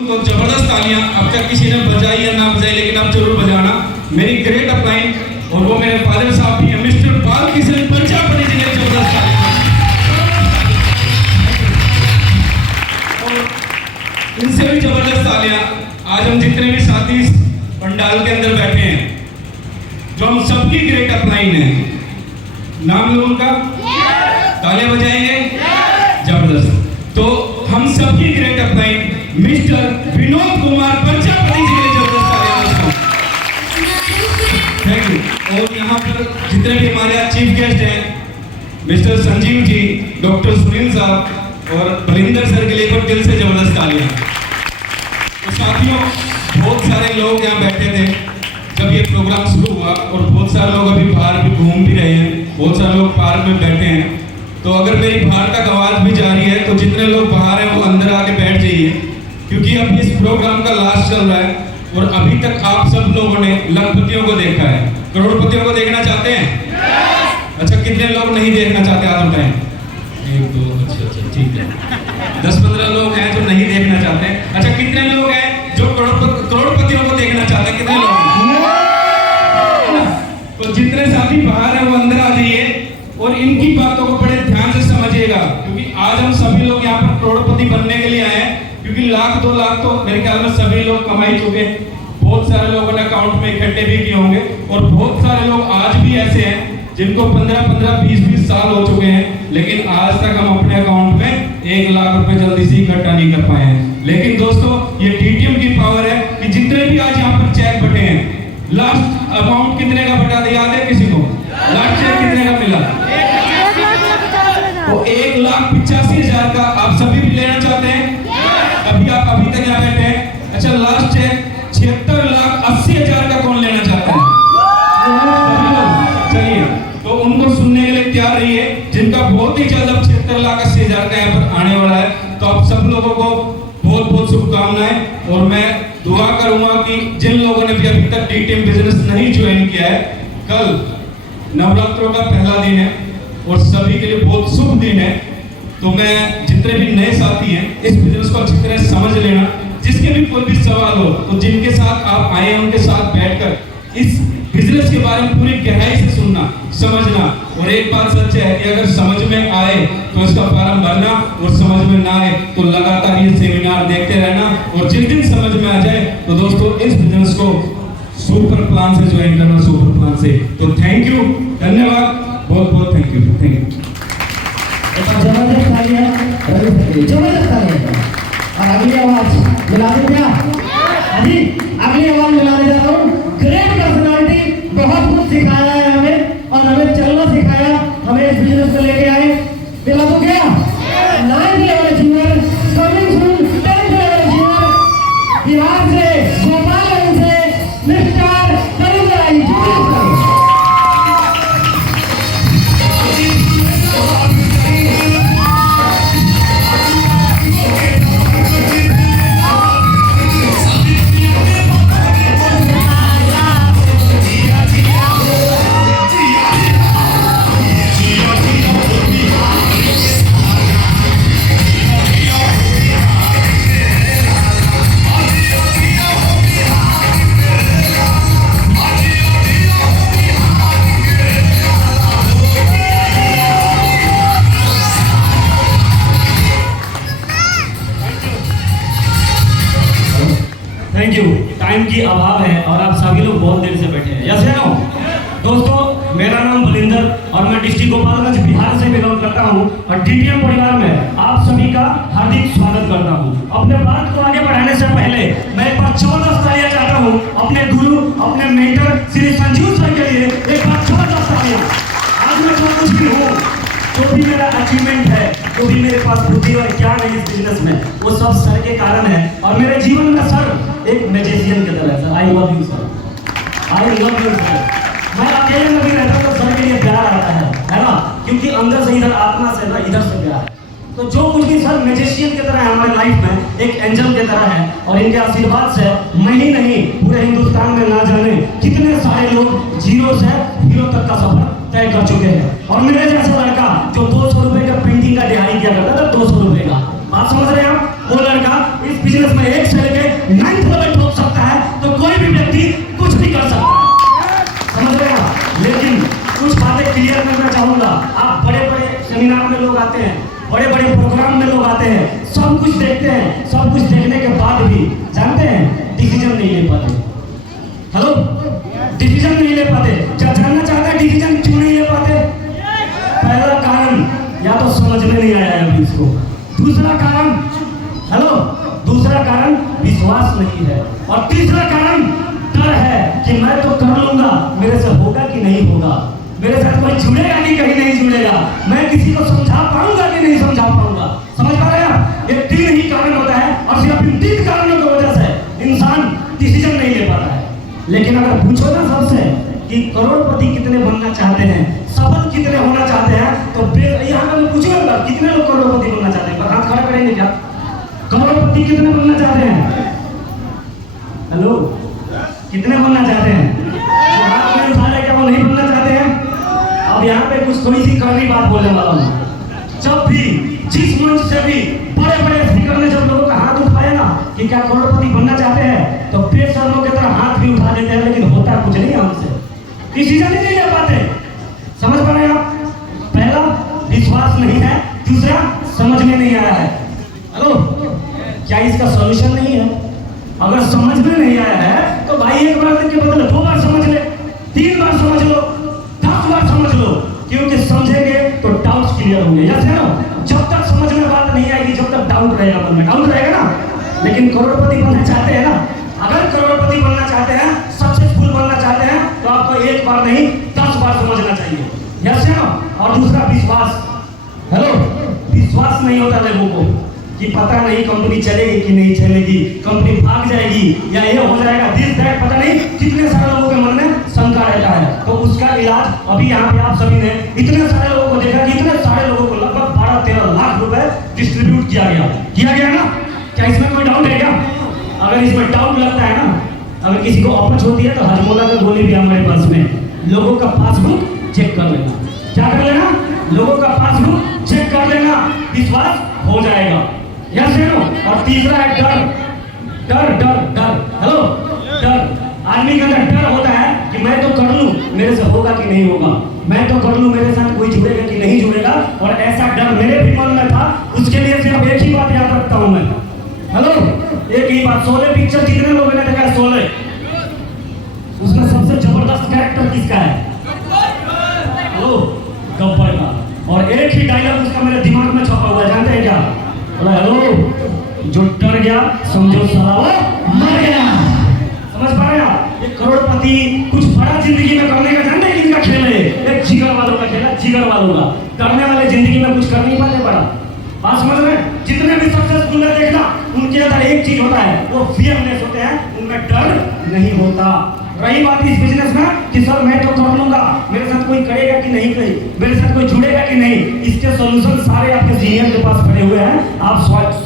तो जबरदस्त तालियां अब तक किसी ने बजाई या ना बजाई, लेकिन आप जरूर बजाना। मेरी ग्रेट अपलाइन, और वो मेरे फादर साहब भी हैं, मिस्टर पाल किशन पंचापनी जी ने जबरदस्त तालियां। और इनसे भी जबरदस्त तालियां। आज हम जितने भी साथी पंडाल के अंदर बैठे हैं, जो हम सबकी ग्रेट अपलाइन है, नाम लो उनका, तालियां बजाएंगे, जबरदस्त। तो हम सबकी great upline mister Vinod Kumar Panchapati ji ने जबरदस्त तालियां। Thank you. और यहाँ पर जितने भी हमारे आज चीफ गेस्ट हैं, मिस्टर संजीव जी, डॉक्टर सुनील साहब और बलिंदर सर के लिए पर दिल से जबरदस्त तालियां। तो साथियों, बहुत सारे लोग यहाँ बैठे थे जब ये प्रोग्राम शुरू हुआ, और बहुत सारे लोग अभी बाहर भी घूम भी रहे हैं, बहुत सारे लोग पार्क में बैठे हैं। तो अगर मेरी बाहर तक आवाज भी जा रही है तो जितने लोग बाहर हैं वो अंदर आके बैठ जाइए, क्योंकि अब इस प्रोग्राम का लास्ट चल रहा है। और अभी तक आप सब लोगों ने लखपतियों को देखा है, करोड़पतियों को देखना चाहते हैं? अच्छा, कितने लोग नहीं देखना चाहते हाथ उठाएं? 1 2, अच्छा ठीक है, 10-15 लोग हैं जो नहीं देखना चाहते। अच्छा, कितने लोग हैं जो करोड़पतियों को देखना चाहते हैं? कितने लोग हैं? तो जितने साथी बाहर हैं वो अंदर आ जाइए और इनकी बातों को बड़े ध्यान से समझिएगा, क्योंकि आज हम सभी लोग यहाँ पर करोड़पति बनने के लिए आए हैं। क्योंकि 1-2 लाख तो मेरे ख्याल में सभी लोग कमाई चुके हैं, बहुत सारे लोगों ने अकाउंट में इकट्ठे भी किए होंगे, और बहुत सारे लोग आज भी ऐसे हैं जिनको 15-15, 20-20 साल हो चुके हैं, लेकिन आज तक हम अपने अकाउंट में 1 लाख रुपए जल्दी से इकट्ठा नहीं कर पाए हैं। लेकिन दोस्तों, ये डीटीएम की पावर है कि जितने भी आज यहाँ पर चेक बटे हैं, लास्ट अमाउंट कितने का बटा था याद है किसी को? लास्ट चेक कितने का मिला? तो 1,85,000 का आप सभी भी लेना चाहते हैं? अभी आप अभी तक यहाँ बैठे हैं। अच्छा, लास्ट चेक 76,80,000 का कौन लेना चाहता है? चलिए, तो उनको सुनने के लिए तैयार रहिए, जिनका बहुत ही जल्द अब 76,80,000 का यहाँ पर आने वाला है। तो आप सब लोगों को बहुत बहुत शुभकामनाएं, और मैं दुआ करूंगा कि जिन लोगों ने भी अभी तक डीटीएम बिजनेस नहीं ज्वाइन किया है, कल नवरात्रों का पहला दिन है और सभी के लिए बहुत शुभ दिन है। तो मैं जितने भी नए साथी हैं, इस बिजनेस को अच्छी तरह समझ लेना। जिसके भी कोई भी सवाल हो तो जिनके साथ आप आए हैं उनके साथ बैठकर इस बिजनेस के बारे में पूरी गहराई से सुनना, समझना। और एक बात सच है कि अगर समझ में आए तो इसका फॉर्म भरना, और समझ में ना आए तो लगातार ये सेमिनार देखते रहना। और जिस दिन समझ में आ जाए तो दोस्तों इस बिजनेस को सुपर प्लान से ज्वाइन करना, सुपर प्लान से। तो थैंक यू, धन्यवाद, बहुत बहुत थैंक यू। जबरदस्त तालियां, जबरदस्त तालियां। और अगली आवाज मिला दे क्या? अभी अगली आवाज मिला दे जा रहा हूँ। ग्रेट पर्सनालिटी, बहुत कुछ सिखाया है हमें, और हमें चलना सिखाया, हमें इस बिजनेस को लेके आए। मिला तो क्या? 9th level achiever, coming soon 10th level achiever, Bihar से, गोपालगंज से मिस्टर करिंदर आई। Thank you. टाइम की अभाव है और आप सभी लोग बहुत देर से बैठे हैं। यस है नो? दोस्तों, मेरा नाम बलिंदर और मैं डिस्ट्रिक्ट गोपालगंज बिहार से बिलोंग करता हूं, और डीटीएम परिवार में आप सभी का हार्दिक स्वागत करता हूं। अपने बात को आगे बढ़ाने से पहले मैं एक बार जबरदस्त तालियां चाहता हूं अपने गुरु, अपने मेंटर श्री संजीव सर के लिए। एक बार जबरदस्त तालियां। आज मैं जो कुछ भी हूँ, जो भी मेरा अचीवमेंट है, जो भी मेरे पास बुद्धि और ज्ञान है इस बिजनेस में, वो सब सर के कारण है। और मेरे जीवन में सर एक मैजिशियन की तरह है। Sir, I love you sir, I love you sir. मैं अकेले में भी रहता तो सर के लिए प्यार आता है ना? क्योंकि अंदर से इधर, आत्मा से ना इधर से प्यार है। तो जो कुछ भी सर मैजिशियन की तरह है हमारे लाइफ में, एक एंजल की तरह है। और इनके आशीर्वाद से मैं ही नहीं, पूरे हिंदुस्तान में ना जाने कितने सारे लोग जीरो से हीरो तक का सफर तय कर चुके हैं। और मेरे जैसा लड़का जो 200 रुपए का पेंटिंग का दिहाड़ी किया करता था, 200 रुपए का, बात समझ रहे हैं आप? वो लड़का इस बिजनेस में 1 से लेके 9th लेवल ठोक सकता है, तो कोई भी व्यक्ति कुछ भी कर सकता है, समझ रहे हैं आप? लेकिन कुछ बातें क्लियर करना चाहूंगा। आप बड़े बड़े सेमिनार में लोग आते हैं, बड़े बड़े प्रोग्राम में लोग आते हैं, सब कुछ देखते हैं, सब कुछ देखने के बाद भी जानते हैं डिसीजन नहीं ले पाते। हेलो, डिसीजन नहीं ले पाते। जब जानना चाहते हैं डिसीजन क्यों नहीं ले पाते? पहला कारण या तो समझ में नहीं आया है अभी इसको, दूसरा कारण, हेलो, दूसरा कारण विश्वास नहीं है, और तीसरा कारण डर है कि मैं तो कर लूंगा, मेरे से होगा कि नहीं होगा, मेरे साथ कोई जुड़ेगा कि कहीं नहीं जुड़ेगा, मैं किसी को समझा पाऊंगा कि नहीं समझा पाऊंगा। समझ पा रहे हैं आप? ये 3 ही कारण होता है, और सिर्फ इन 3 कारणों की वजह से इंसान डिसीजन नहीं ले पाता है। लेकिन अगर पूछो ना सबसे कि करोड़पति कितने बनना चाहते हैं, सफल कितने होना चाहते हैं, तो यहाँ पर पूछूंगा कितने लोग करोड़पति बनना चाहते हैं, पर हाथ खड़ा करेंगे क्या? करोड़पति कितने बनना चाहते हैं? हेलो, कितने बनना चाहते हैं? जो हाथ नहीं उठा रहे क्या वो नहीं बनना चाहते हैं? अब यहाँ पे कुछ थोड़ी सी कड़वी बात बोलने वाला हूँ। जब भी जिस मंच से भी बड़े बड़े स्पीकर ने जब लोगों का हाथ उठाया ना कि क्या करोड़पति बनना चाहते हैं, तो बेशर्मों की तरह हाथ भी उठा देते हैं, लेकिन होता कुछ नहीं है हमसे, डिसीजन ही नहीं ले पाते। समझ पा रहे हैं आप? पहला विश्वास नहीं है, दूसरा समझ में नहीं आया है। हेलो, क्या इसका सॉल्यूशन नहीं है? अगर समझ में नहीं आया है तो भाई एक बार के बदले 2 बार समझ ले, 3 बार समझ लो, 10 बार समझ लो, क्योंकि समझेंगे तो डाउट्स क्लियर होंगे। यस है ना? जब तक समझ में बात नहीं आएगी, जब तक डाउट रहेगा मन में, डाउट रहेगा ना। लेकिन करोड़पति बनना चाहते हैं ना, अगर करोड़पति बनना चाहते हैं, सक्सेसफुल बनना चाहते हैं, तो आपको 1 बार नहीं 10 बार समझना चाहिए। यस है ना? और दूसरा विश्वास। हेलो, विश्वास नहीं होता लोगों को कि पता नहीं कंपनी चलेगी कि नहीं चलेगी, कंपनी भाग जाएगी या ये हो जाएगा, दिस दैट, पता नहीं कितने सारे लोगों के मन में शंका रहता है। तो उसका इलाज अभी यहाँ पे आप सभी ने इतने सारे लोगों को देखा कि इतने सारे लोगों को लगभग 12-13 लाख रुपए डिस्ट्रीब्यूट किया गया ना। क्या इसमें कोई डाउट है क्या? अगर इसमें डाउट लगता है ना, अगर किसी को अपच होती है तो हजमोला की गोली भी हमारे पास में, लोगों का पासबुक चेक कर लेना। क्या कर लेना? लोगों का पासबुक चेक कर लेना, विश्वास हो जाएगा। यस है नो? और तीसरा है डर। डर डर डर हेलो, डर। आदमी के अंदर डर होता है कि मैं तो कर लूं, मेरे से होगा कि नहीं होगा, मैं तो कर लूं, मेरे साथ कोई जुड़ेगा कि नहीं जुड़ेगा, और ऐसा डर मेरे भी मन में था। उसके लिए सिर्फ एक ही बात याद रखता हूं मैं। हेलो, एक ही बात। 16 पिक्चर कितने लोगों ने देखा? 16। उसमें सबसे जबरदस्त कैरेक्टर किसका है? हेलो, गब्बर का। और एक ही डायलॉग उसका मेरे दिमाग में छपा हुआ है, जानते हैं क्या? हेलो, जो डर गया समझो साला वो मर गया। समझ पा रहे हैं आप? ये करोड़पति कुछ बड़ा जिंदगी में करने का जानते हैं किनका खेल है? एक जिगर वालों का खेल है, जिगर वालों का। डरने वाले जिंदगी में कुछ कर नहीं पाते बड़ा। बात समझ रहे हैं? जितने भी सक्सेसफुल है देखना, उनके अंदर एक चीज होता है, वो फियरनेस होते हैं, उनमें डर नहीं होता। रही बात इस बिजनेस में कि सर मैं तो कर लूंगा, मेरे साथ कोई करेगा कि नहीं, मेरे साथ कोई जुड़ेगा कि नहीं, इसके सॉल्यूशन सारे आपके सीनियर के पास खड़े हुए हैं। आप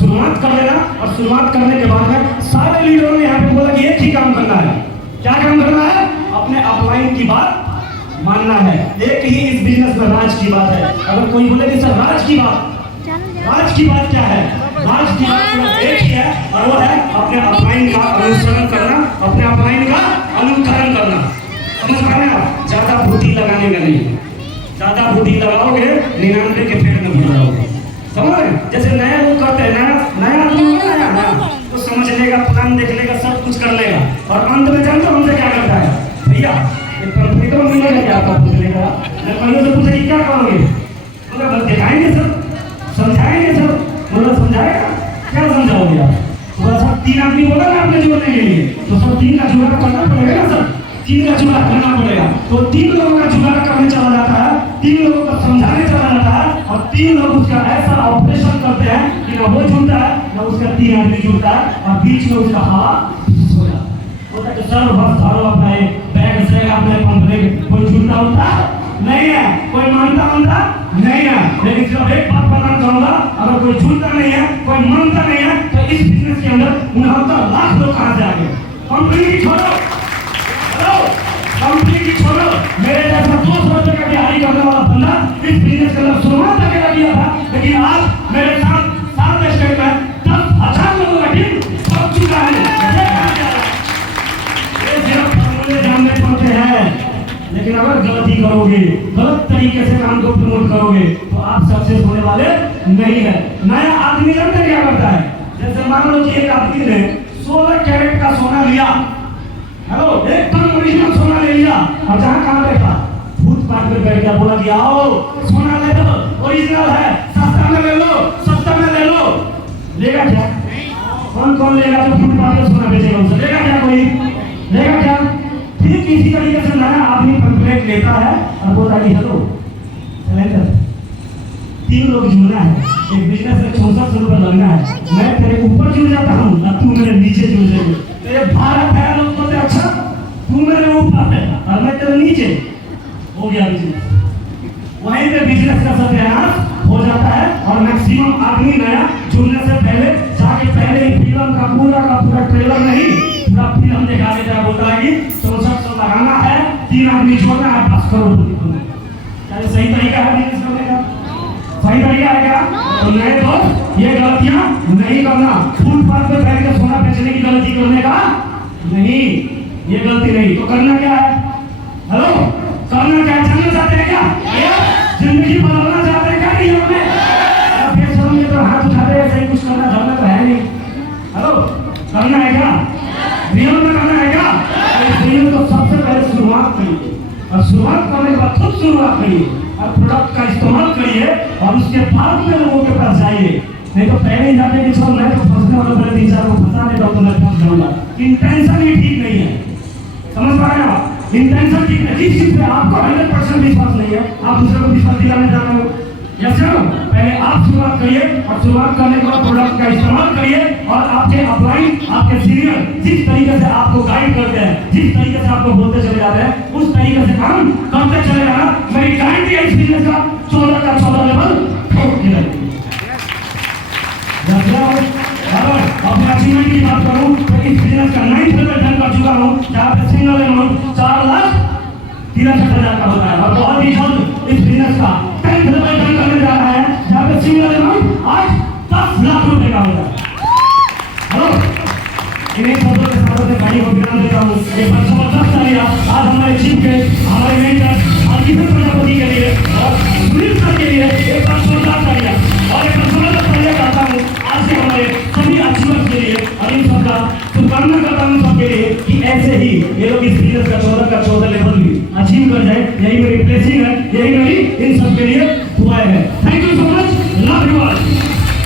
शुरुआत कर लेना, और शुरुआत करने के बाद में सारे लीडरों ने यहाँ पे बोला कि एक ही काम करना है। क्या काम करना है? अपने अपलाइन की बात मानना है। एक ही इस बिजनेस में राज की बात है। अगर कोई बोले कि सर राज की बात क्या है? राज की बात सिर्फ एक ही है, और वो है अपने अपलाइन का अनुसरण करना, अपने अपलाइन का अनुकरण करना। समझ पा रहे हैं आप? ज्यादा बूटी लगाने का नहीं। ज्यादा बूटी लगाओगे 99 के पेड़ में घुल जाओगे। समझ रहे? जैसे नया लोग करते हैं, नया तो समझ लेगा, प्लान देख लेगा, सब कुछ कर लेगा, और अंत में जानते हो हमसे क्या करता है? भैया एक कंपनी तो मिलेगा क्या? आपका पूछ लेगा, मैं से पूछे क्या करोगे? बस दिखाएंगे सर, समझाएंगे सर। बोला समझाएगा? क्या समझाओगे आप? थोड़ा सा 3 आदमी बोला ना आपने जोड़ने के लिए, तो सब 3 का जुगाड़ करना पड़ेगा ना सर, 3 का जुगाड़ करना पड़ेगा। तो 3 लोगों का जुगाड़ करने चला जाता है, 3 लोगों को समझाने चला जाता है, और 3 लोग उसका ऐसा ऑपरेशन करते हैं कि ना वो जुड़ता है ना उसका 3 आदमी जुड़ता है, और बीच में उसका हवा हो जाता है। बोलता है सर बस धारो अपना बैग से अपने कंपनी कोई जुड़ता होता नहीं है, कोई मानता नहीं है। लेकिन सिर्फ एक बात बताना चाहूंगा, अगर कोई जुड़ता नहीं है, कोई मानता नहीं है, तो इस बिजनेस के अंदर 69 लाख लोग कहां से आ गए? कंपनी की छोड़ो, हेलो, कंपनी की छोड़ो, मेरे जैसा 200 रुपए का दिहाड़ी करने वाला बंदा इस बिजनेस के अंदर शुरुआत अकेला किया था, लेकिन आज मेरे साथ सारे स्टेट लेकिन अगर गलती करोगे, गलत तरीके से काम को प्रमोट करोगे तो आप सक्सेस होने वाले नहीं है। नया आदमी जानते क्या करता है? जैसे मान लो कि एक आदमी ने 16 कैरेट का सोना लिया, हेलो, एक टन ओरिजिनल सोना ले लिया और जहाँ कहाँ बैठा, फुटपाथ पे बैठ गया, बोला कि आओ सोना ले लो, ओरिजिनल है, सस्ता में ले लो, सस्ता में ले लो। लेगा क्या? कौन कौन लेगा? जो फुटपाथ पे सोना बेचेगा उसे लेगा क्या? कोई लेगा क्या? ठीक इसी तरीके से नया आदमी कंप्लेंट लेता है और बोलता कि हेलो सिलेंडर, 3 लोग जुड़ना है, एक बिजनेस में 6400 रुपये लगना है, मैं तेरे ऊपर जुड़ जाता हूँ ना तू मेरे नीचे जुड़ जाएगी। तेरे भारत है, लोग बोलते अच्छा तू मेरे ऊपर है और मैं तेरे नीचे, हो गया बिजनेस। वहीं पे बिजनेस का सत्यानाश हो जाता है और मैक्सिमम आदमी नया जुड़ने से पहले जाके पहले ही फिल्म का पूरा ट्रेलर नहीं, पूरा फिल्म दिखा देता है, बोलता है कि 6400 लगाना है, 3 आदमी जोड़ना है, 5 करोड़ रुपए। क्या ये सही तरीका है बिजनेस करने का? सही तरीका है क्या? तो नए दोस्त ये गलतियां नहीं करना। फुटपाथ पे बैठ के सोना बेचने की गलती करने का नहीं, ये गलती नहीं। तो करना क्या है? हेलो, करना क्या? जानना चाहते हैं क्या? जिंदगी बदलना चाहते हैं क्या? नहीं हमने फिर समझे तो हाथ उठाते हैं, ऐसे ही कुछ करना धरना तो है नहीं। हेलो, करना है क्या? रियल में करना है क्या? रियल तो सबसे पहले शुरुआत करिए और शुरुआत करने के बाद खुद शुरुआत करिए और प्रोडक्ट का इस्तेमाल करिए और उसके बाद में लोगों के पास जाइए। नहीं तो पहले ही जाते कि चलो मैं तो फंसने वाला, पहले 3-4 को फंसा देता हूँ तो मैं फंस जाऊंगा। इंटेंशन ही ठीक नहीं है, समझ पा रहे हैं आप? इंटेंशन ठीक है, जिस चीज पे आपको 100% विश्वास नहीं है आप दूसरे को विश्वास दिलाने जा रहे हो। यस सर, पहले आप शुरुआत करिए और शुरुआत करने के बाद प्रोडक्ट का इस्तेमाल करिए और आपके अपलाइन, आपके सीनियर जिस तरीके से आपको गाइड करते हैं, जिस तरीके से आपको बोलते चले जाते हैं, उस तरीके से काम करते चले जाना। मेरी गारंटी है इस बिजनेस का 14 का 14 लेवल ठोक के रहेगी। अगर अपने अचीवमेंट की बात करूं तो इस बिजनेस का 9th लेवल डन कर चुका हूं, जहां पे सिंगल अमाउंट 4,63,000 का होता है और बहुत ही जल्द इस बिजनेस का 10th लेवल डन करने जा रहा है, जहां पे सिंगल अमाउंट आज 10 लाख रुपए का होता है। हेलो, इन्हीं शब्दों के साथ में गाड़ी को विराम देता हूँ। एक बार जबरदस्त तालियां आज हमारे चीफ गेस्ट, हमारे मेंटर आदित्य प्रजापति के लिए और सुनील सर के लिए एक बार जोरदार तालियां और एक बार जबरदस्त तालियां करता हूँ आज से हमारे सभी अचीवर्स के लिए और इन सबका शुभकामना करता हूँ सबके लिए कि ऐसे ही ये लोग इस बिजनेस का 14 का 14 लेवल भी अचीव कर जाए। यही मेरी ब्लेसिंग है, यही मेरी इन सबके लिए दुआएं है।